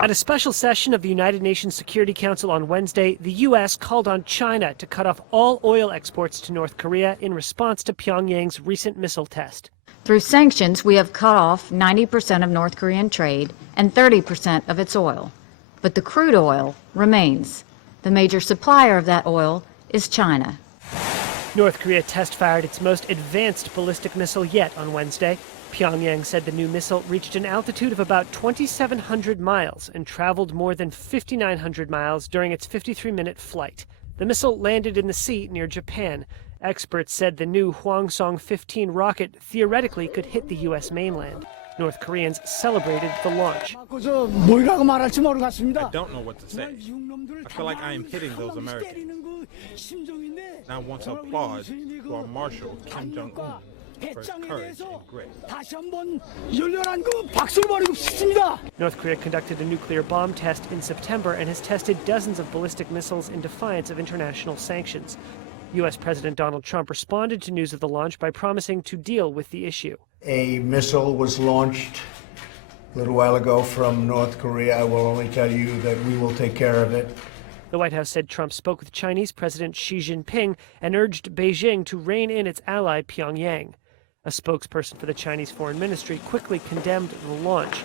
At a special session of the United Nations Security Council on Wednesday, the U.S. called on China to cut off all oil exports to North Korea in response to Pyongyang's recent missile test. Through sanctions, we have cut off 90% of North Korean trade and 30% of its oil. But the crude oil remains. The major supplier of that oil is China. North Korea test-fired its most advanced ballistic missile yet on Wednesday. Pyongyang said the new missile reached an altitude of about 2,700 miles and traveled more than 5,900 miles during its 53-minute flight. The missile landed in the sea near Japan. Experts said the new Hwasong-15 rocket theoretically could hit the U.S. mainland. North Koreans celebrated the launch. I don't know what to say. I feel like I am hitting those Americans. And I want to applaud to our Marshal Kim Jong-un for his courage and grit. North Korea conducted a nuclear bomb test in September and has tested dozens of ballistic missiles in defiance of international sanctions. U.S. President Donald Trump responded to news of the launch by promising to deal with the issue. A missile was launched a little while ago from North Korea. I will only tell you that we will take care of it. The White House said Trump spoke with Chinese President Xi Jinping and urged Beijing to rein in its ally Pyongyang. A spokesperson for the Chinese Foreign Ministry quickly condemned the launch.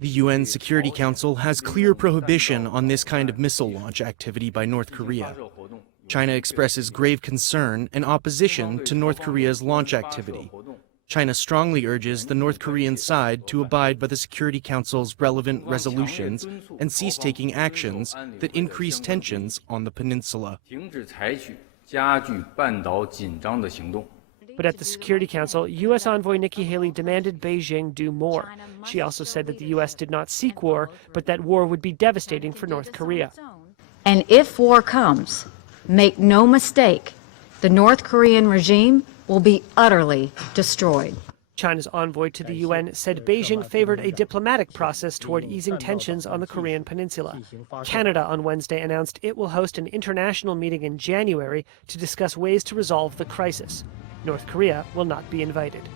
The UN Security Council has clear prohibition on this kind of missile launch activity by North Korea. China expresses grave concern and opposition to North Korea's launch activity. China strongly urges the North Korean side to abide by the Security Council's relevant resolutions and cease taking actions that increase tensions on the peninsula. But at the Security Council, U.S. envoy Nikki Haley demanded Beijing do more. She also said that the U.S. did not seek war, but that war would be devastating for North Korea. And if war comes, make no mistake, the North Korean regime will be utterly destroyed. China's envoy to the UN said Beijing favored a diplomatic process toward easing tensions on the Korean peninsula. Canada on Wednesday announced it will host an international meeting in January to discuss ways to resolve the crisis. North Korea will not be invited.